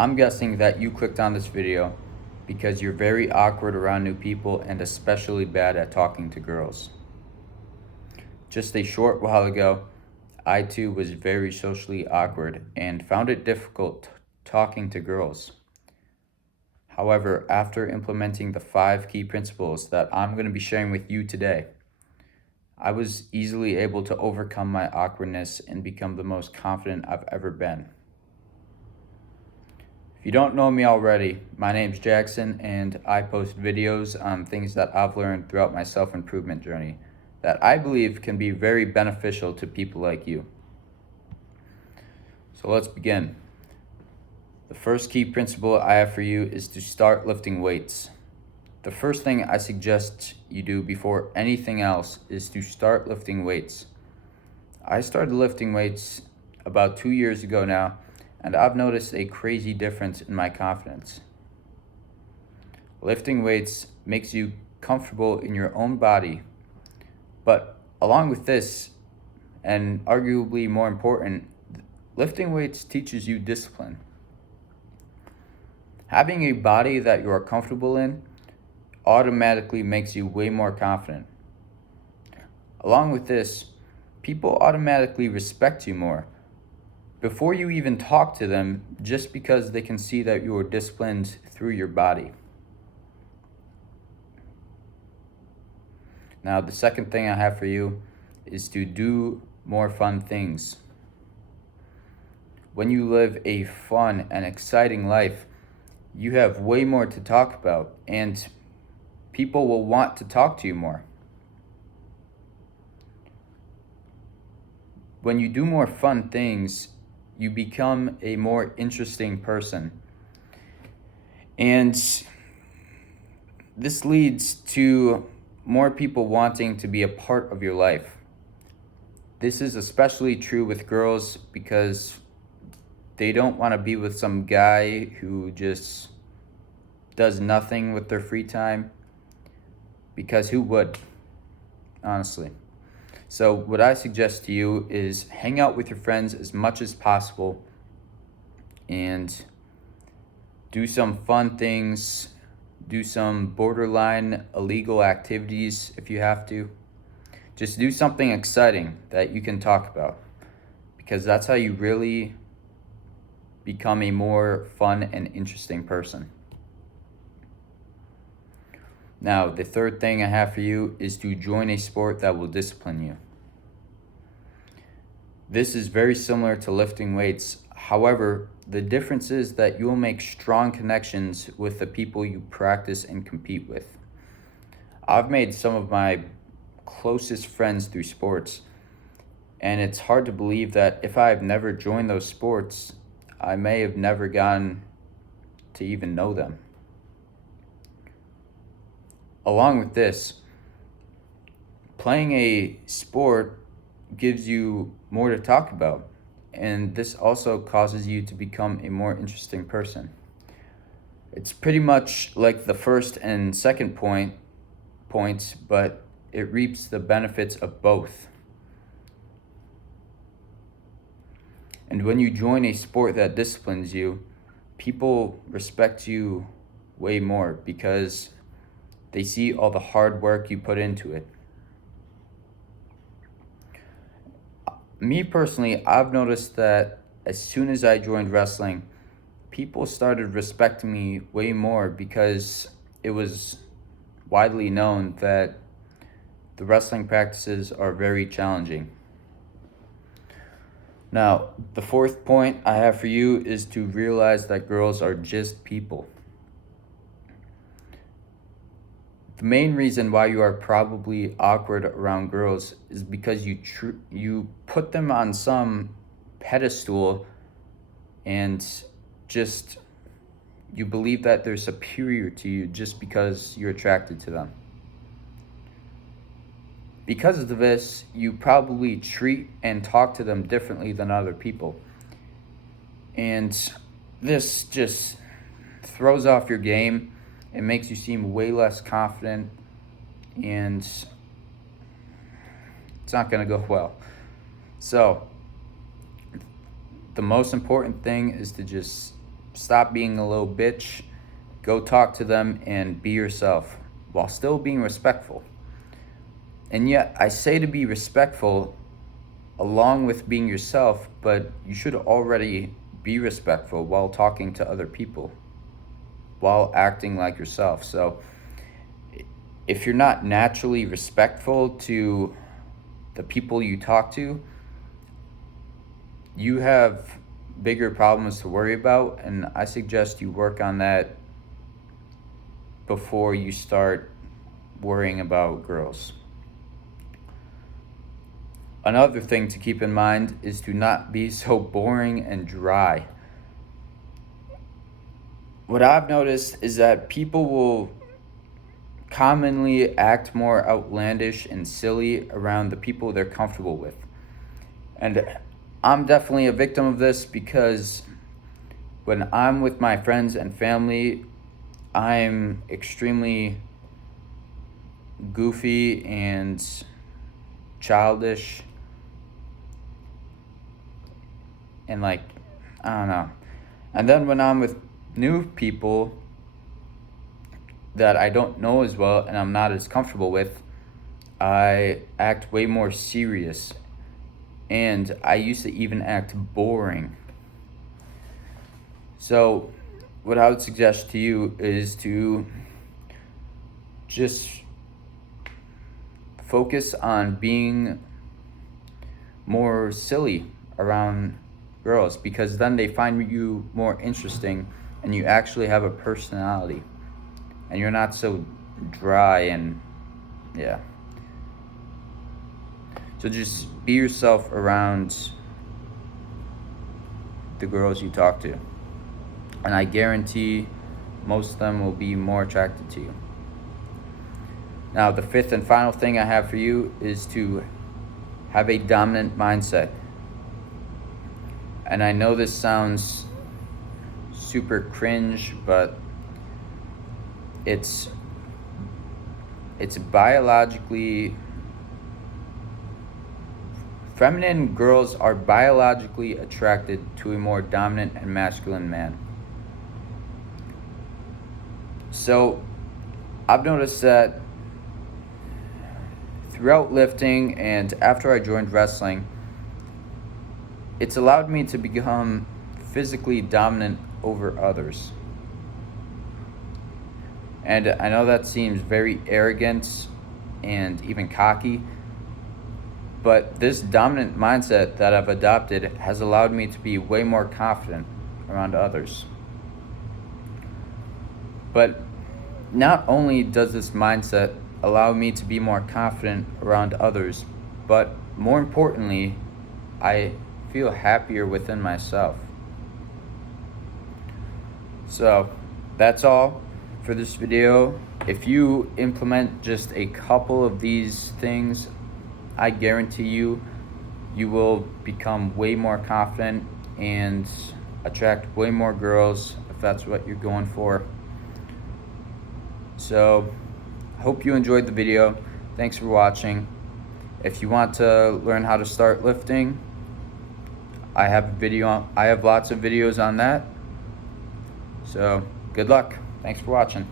I'm guessing that you clicked on this video because you're very awkward around new people and especially bad at talking to girls. Just a short while ago, I too was very socially awkward and found it difficult talking to girls. However, after implementing the 5 key principles that I'm going to be sharing with you today, I was easily able to overcome my awkwardness and become the most confident I've ever been. If you don't know me already, my name's Jackson and I post videos on things that I've learned throughout my self-improvement journey that I believe can be very beneficial to people like you. So let's begin. The first key principle I have for you is to start lifting weights. The first thing I suggest you do before anything else is to start lifting weights. I started lifting weights about 2 years ago now, and I've noticed a crazy difference in my confidence. Lifting weights makes you comfortable in your own body, but along with this, and arguably more important, lifting weights teaches you discipline. Having a body that you are comfortable in automatically makes you way more confident. Along with this, people automatically respect you more before you even talk to them, just because they can see that you are disciplined through your body. Now, the second thing I have for you is to do more fun things. When you live a fun and exciting life, you have way more to talk about, and people will want to talk to you more. When you do more fun things, you become a more interesting person. And this leads to more people wanting to be a part of your life. This is especially true with girls because they don't want to be with some guy who just does nothing with their free time, because who would, honestly? So what I suggest to you is hang out with your friends as much as possible and do some fun things, do some borderline illegal activities if you have to. Just do something exciting that you can talk about, because that's how you really become a more fun and interesting person. Now, the third thing I have for you is to join a sport that will discipline you. This is very similar to lifting weights. However, the difference is that you will make strong connections with the people you practice and compete with. I've made some of my closest friends through sports, and it's hard to believe that if I have never joined those sports, I may have never gotten to even know them. Along with this, playing a sport gives you more to talk about, and this also causes you to become a more interesting person. It's pretty much like the first and second points, but it reaps the benefits of both. And when you join a sport that disciplines you, people respect you way more because they see all the hard work you put into it. Me personally, I've noticed that as soon as I joined wrestling, people started respecting me way more because it was widely known that the wrestling practices are very challenging. Now, the fourth point I have for you is to realize that girls are just people. The main reason why you are probably awkward around girls is because you put them on some pedestal and just you believe that they're superior to you just because you're attracted to them. Because of this, you probably treat and talk to them differently than other people. And this just throws off your game. It makes you seem way less confident, and it's not going to go well. So the most important thing is to just stop being a little bitch, go talk to them and be yourself while still being respectful. And yet, I say to be respectful along with being yourself, but you should already be respectful while talking to other people, while acting like yourself. So, if you're not naturally respectful to the people you talk to, you have bigger problems to worry about, and I suggest you work on that before you start worrying about girls. Another thing to keep in mind is to not be so boring and dry. What I've noticed is that people will commonly act more outlandish and silly around the people they're comfortable with. And I'm definitely a victim of this, because when I'm with my friends and family, I'm extremely goofy and childish and I don't know. And then when I'm with new people that I don't know as well and I'm not as comfortable with, I act way more serious. And I used to even act boring. So, what I would suggest to you is to just focus on being more silly around girls, because then they find you more interesting and you actually have a personality and you're not so dry and yeah. So just be yourself around the girls you talk to, and I guarantee most of them will be more attracted to you. Now, the fifth and final thing I have for you is to have a dominant mindset. And I know this sounds super cringe, but it's biologically, feminine girls are biologically attracted to a more dominant and masculine man. So I've noticed that throughout lifting and after I joined wrestling, it's allowed me to become physically dominant over others. And I know that seems very arrogant and even cocky, but this dominant mindset that I've adopted has allowed me to be way more confident around others. But not only does this mindset allow me to be more confident around others, but more importantly, I feel happier within myself. So that's all for this video. If you implement just a couple of these things, I guarantee you will become way more confident and attract way more girls if that's what you're going for. So hope you enjoyed the video. Thanks for watching. If you want to learn how to start lifting, I have lots of videos on that. So good luck. Thanks for watching.